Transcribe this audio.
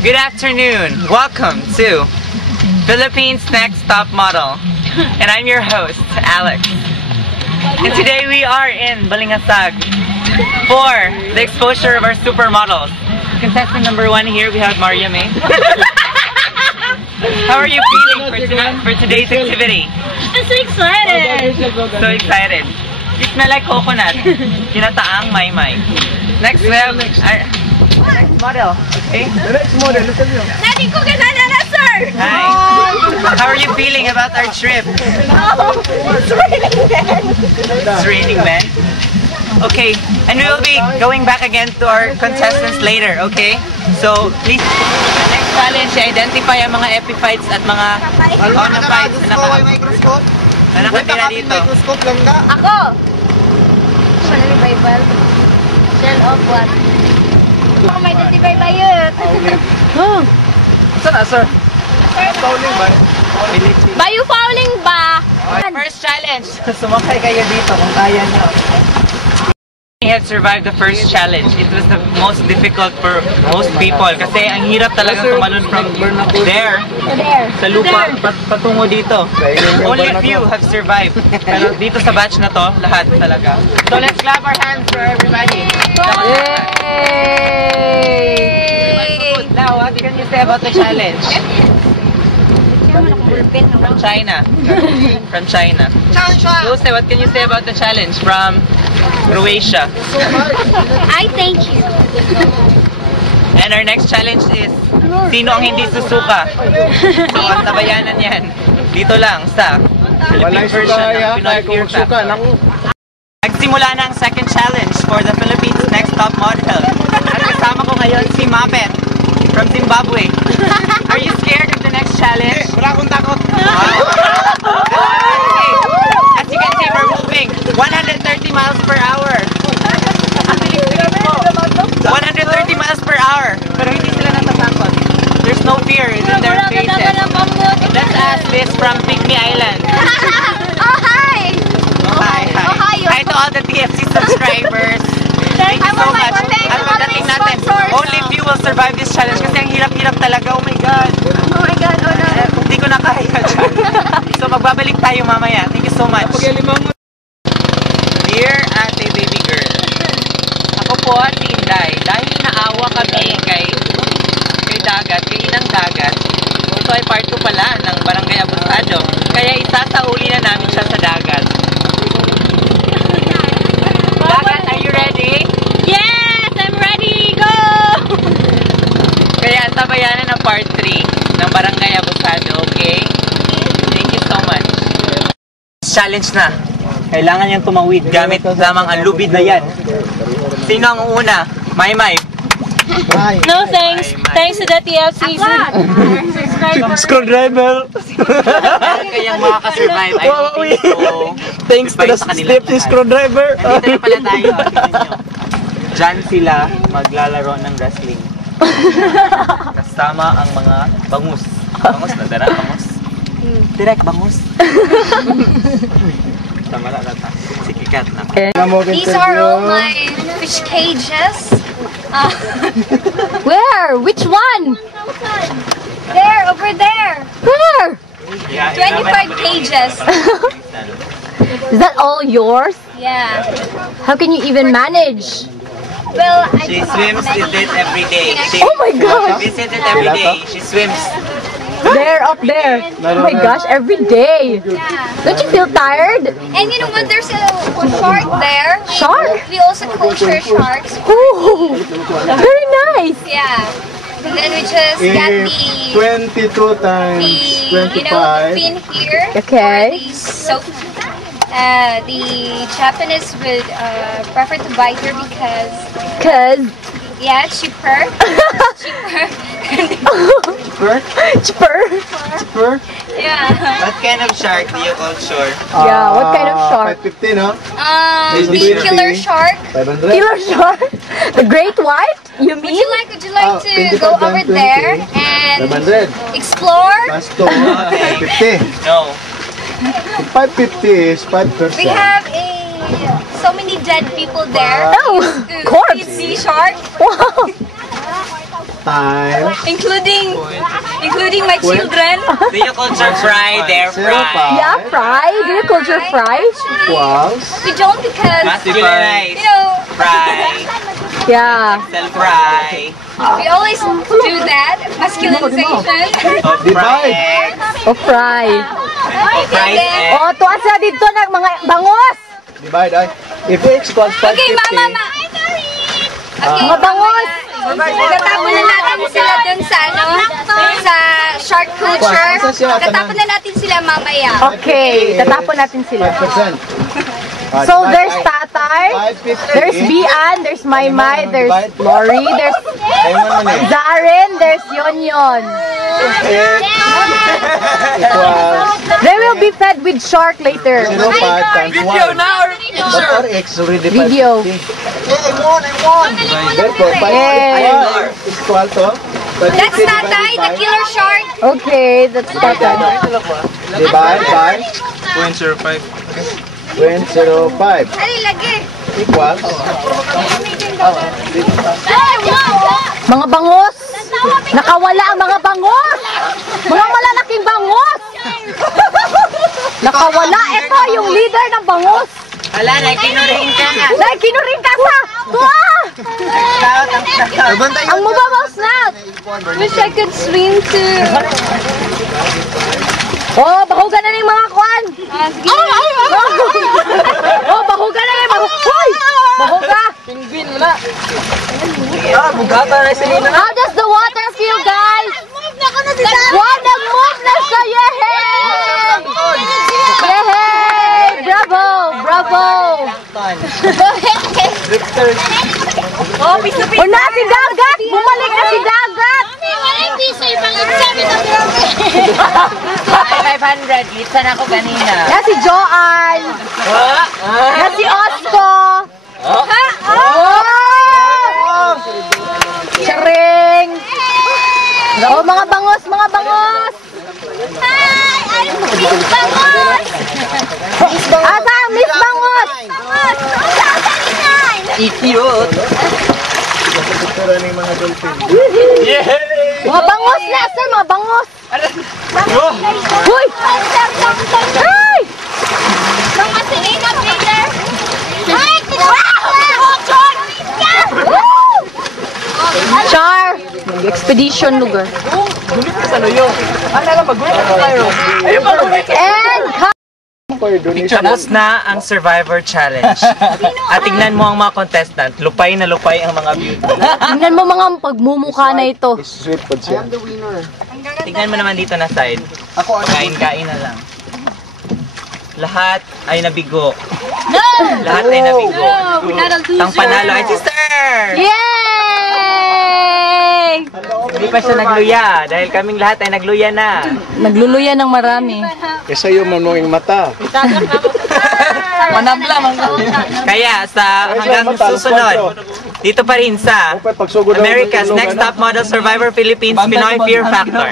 Good afternoon. Welcome to Philippines Next Top Model. And I'm your host, Alex. And today we are in Balingasag for the exposure of our supermodels. Contestant number 1 here, we have Maria May. How are you feeling for today's activity? I'm so excited! So excited. You smell like coconut. Kinataang maymay. Next we have our next model. Okay? The next model, look at you. Nani ko ganana na, sir! Hi. How are you feeling about our trip? It's raining men! It's raining, man. Okay, and we will be going back again to our contestants later, okay? So, please, the next challenge, identify ang mga epiphytes at mga onophytes na nakatira dito. Ako! Shell revival. Shell of what? Ako may identify ba yun? Saan na, sir? Fouling ba? Bayu fouling ba? First challenge. Sumakay kayo dito kung kaya nyo. We had survived the first challenge. It was the most difficult for most people kasi ang hirap talagang tumalon from there sa lupa patungo dito. Only a few have survived. Pero dito sa batch na to, lahat talaga. So let's clap our hands for everybody. Yay! Now, what can you say about the challenge? From China. From China. Luce, what can you say about the challenge from Croatia? I thank you. And our next challenge is, sino ang hindi susuka? So, ang tabayanan yan. Dito lang sa Philippine version ng Pinoy Fear Factor. Nagsimula na ang second challenge for the Philippines Next Top Model. At kasama ko ngayon si Muppet from Zimbabwe. Are you scared of the next challenge? Wala akong takot. Okay. As you can see, we're moving 130 miles per hour. 130 miles per hour. Pero hindi sila natatakot. There's no fear in their faces. Let's ask this from Pygmy Island. Oh, hi! Hi, hi. Ohio. Hi to all the TFC subscribers. Thank you so much. At pagdating natin, only few will survive this challenge kasi ang hirap-hirap talaga. Oh my God. Oh my God, oh no. Hindi ko na kaya dyan. So magbabalik tayo mamaya. Thank you so much. Dear Ate Baby Girl, ako po si Inday. Dahil naawa kami kay dagat, kay Inang Dagat, ito ay part 2 pala ng Barangay Abusado. Kaya isasauli na namin siya sa dagat. Dagat, are you ready? Yes, I'm ready. Go! Kaya tabayanan ng part 3 ng Barangay Abusado, okay? Thank you so much. Challenge na. Kailangan niyang tumawid gamit lamang ang lubid na yan. Sino ang una? Maymay. No thanks. Thanks to the TFC. Screwdriver. Kayang makakasurvive. I don't think so. Thanks to the safety screwdriver. Dito na pala tayo. Diyan sila maglalaro ng wrestling. Kasama ang mga bangus. Bangus na, dara bangus. Direct bangus. Tama na nata. Sikikat na. These are all my fish cages. Where? Which one? There, over there. Where? 25 cages. Is that all yours? Yeah. How can you even manage? Well, I She don't swims know. with it every day. She Oh my gosh! visits it every day. She swims. There, up there. Oh my gosh, every day. Yeah. Don't you feel tired? And you know what? There's a shark there. Shark? We also kosher sharks. Oh, very nice. Yeah. And then we just got the 22 times you know, the 25. fin here. Okay. For the soap. The Japanese would prefer to buy here because Cause yeah, it's cheaper. Cheaper. cheaper. Yeah. What kind of shark do you call shore? Yeah, what kind of shark? 550, no? The killer shark. 500. Killer shark? The great white? You Would mean? you like to go over there and 500. explore? Pasto, 550. No. 550 is 5%. We have so many dead people there. Oh, To corpse. feed the shark. Wow. time. Including my children. Do you culture fry their fry? 0.5 Yeah, fry. Do you culture fry? equals We don't because, Masculinize. you know, Fry. Yeah. Sell fry. we always do that. Masculinization. O Divide. fry. O fry. Fried egg. O, tuwa sila dito ng mga bangos. divide ay. If x equals 550. Okay, mama. Okay, Mga bangos. Tatapon na natin sila dun sa sa shark culture. Tatapon na natin sila mamaya. Okay, tatapon natin sila. 5%. So, there's Tatay, 550. there's Bian, there's Maymay, there's Lori, there's Ayun man eh. Zaren, there's Yonyon. Equals They will be fed with shark later. 0.5 times 1. But our x already 550. Video. Therefore, 550 is equal to That's Tatay, the killer shark. Okay, that's Tatay. divide by 0.05. 0.05 Ay, lagi. equals Mga bangos! Nakawala ang mga bangos! Mga malalaking bangos! Nakawala! Ito yung leader ng bangos! Ala, nakinuring ka nga. Dahil kinuring ka sa! Tuwa! Out ang Ang mababaws na! Wish I could swim too. Oh, bahugan na ng mga kwan! Sige. Oh, bahugan na yung bahugan! Hoy! Bahuga! How does the water feel, guys? Wow, nag-move na siya! Yehey! Yehey! Bravo! Bravo! O na si Dagat! Bumalik na si Dagat! 500. Litsan ako kanina. Na si Joanne! Na si Osco! Oh! Charing! Oh, mga bangos! Mga bangos! Asa, Miss Bangot! Cute. picture ng mga dolphin. Mga bangos na, sir! Mga bangos! Uy! Ay! Mga sirena, Peter. Ay, Char! Expedition lugar. And Tapos na ang Survivor Challenge. At tignan mo ang mga contestant. Lupay na lupay ang mga beauty. tingnan mo mga pagmumukha na ito. Sweet po siya. Tignan mo naman dito na side. Kain-kain na lang. Lahat ay nabigo. Lahat ay nabigo. Ang panalo ay si Sir! Yay! Hindi pa siya nagluya dahil kaming lahat ay nagluya na. Nagluluya ng marami. Kasi yung manunging mata. Kaya sa hanggang susunod, dito pa rin sa Pagsugod America's Next Top Model Survivor Philippines Pinoy Fear Factor.